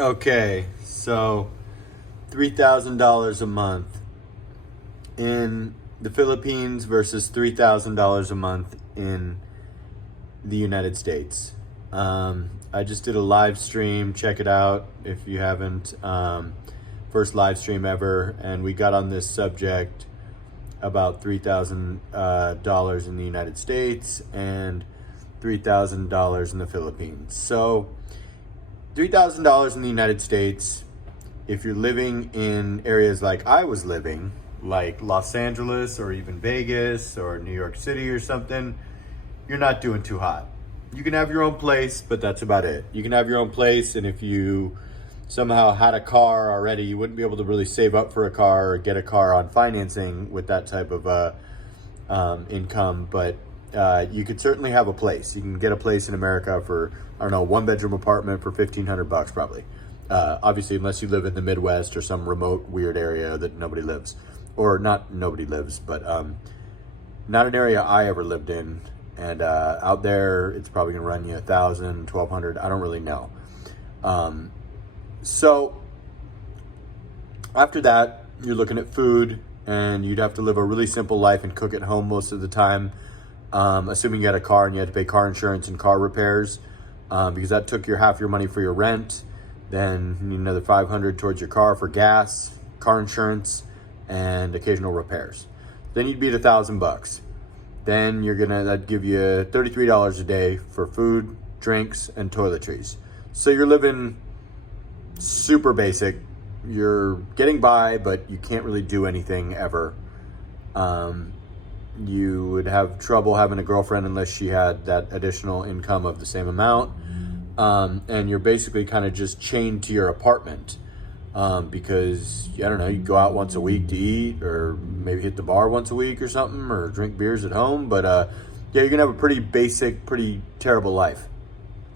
Okay, so $3,000 a month in the Philippines versus $3,000 a month in the United States. I just did a live stream. Check it out if you haven't. First live stream ever, and we got on this subject about $3,000 in the United States and $3,000 in the Philippines. So $3,000 in the United States, if you're living in areas like I was living, like Los Angeles or even Vegas or New York City or something, you're not doing too hot. You can have your own place, but that's about it. You can have your own place, and if you somehow had a car already, you wouldn't be able to really save up for a car or get a car on financing with that type of income, but you could certainly have a place. You can get a place in America for, I don't know, one-bedroom apartment for $1,500 probably. Obviously, unless you live in the Midwest or some remote weird area that nobody lives, or not nobody lives, but not an area I ever lived in. And out there, it's probably gonna run you $1,000, $1,200. I don't really know. So after that, you're looking at food, and you'd have to live a really simple life and cook at home most of the time. Assuming you had a car and you had to pay car insurance and car repairs, because that took half your money for your rent. Then you need another $500 towards your car for gas, car insurance, and occasional repairs. Then you'd be at $1,000. Then that'd give you $33 a day for food, drinks, and toiletries. So you're living super basic. You're getting by, but you can't really do anything ever. You would have trouble having a girlfriend unless she had that additional income of the same amount. And you're basically kind of just chained to your apartment, because, I don't know, you go out once a week to eat, or maybe hit the bar once a week or something, or drink beers at home. But yeah, you're gonna have a pretty basic, pretty terrible life.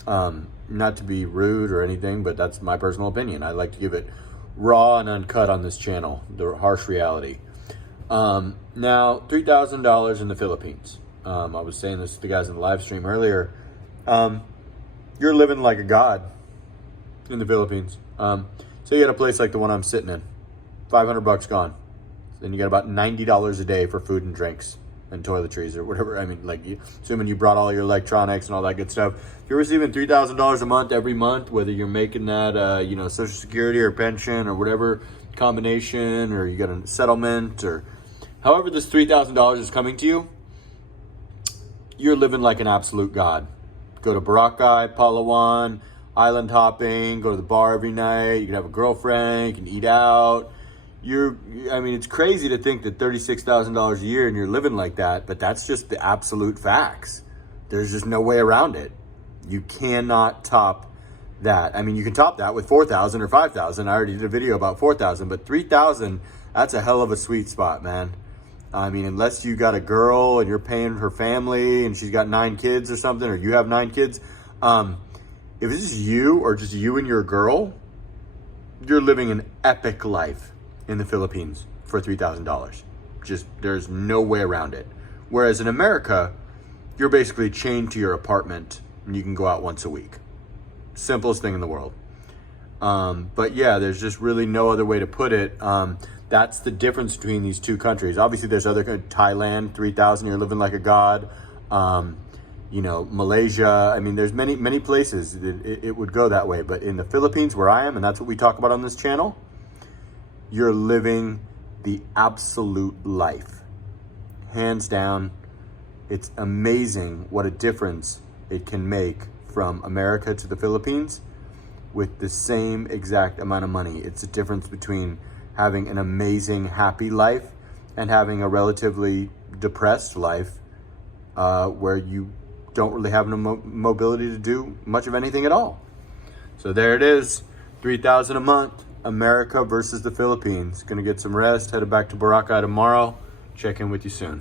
Not to be rude or anything, but that's my personal opinion. I like to give it raw and uncut on this channel, the harsh reality. Now, $3,000 in the Philippines. I was saying this to the guys in the live stream earlier. You're living like a god in the Philippines. So you got a place like the one I'm sitting in, $500 gone. Then you got about $90 a day for food and drinks and toiletries or whatever. I mean, assuming you brought all your electronics and all that good stuff. If you're receiving $3,000 a month every month, whether you're making that, Social Security or pension or whatever combination, or you got a settlement, or however this $3,000 is coming to you, you're living like an absolute god. Go to Boracay, Palawan, island hopping, go to the bar every night. You can have a girlfriend, you can eat out. It's crazy to think that $36,000 a year and you're living like that, but that's just the absolute facts. There's just no way around it. You cannot top that. I mean, you can top that with $4,000 or $5,000. I already did a video about $4,000, but $3,000, that's a hell of a sweet spot, man. I mean, unless you got a girl and you're paying her family and she's got 9 kids or something, or you have 9 kids. If this is you or just you and your girl, you're living an epic life in the Philippines for $3,000. Just, there's no way around it. Whereas in America, you're basically chained to your apartment and you can go out once a week. Simplest thing in the world. But yeah, there's just really no other way to put it. That's the difference between these two countries. Obviously, there's other Thailand, $3,000, you're living like a god. Malaysia. I mean, there's many places that it would go that way. But in the Philippines, where I am, and that's what we talk about on this channel, you're living the absolute life. Hands down. It's amazing what a difference it can make from America to the Philippines with the same exact amount of money. It's a difference between having an amazing, happy life and having a relatively depressed life, where you don't really have no mobility to do much of anything at all. So there it is, $3,000 a month, America versus the Philippines. Gonna get some rest, headed back to Boracay tomorrow. Check in with you soon.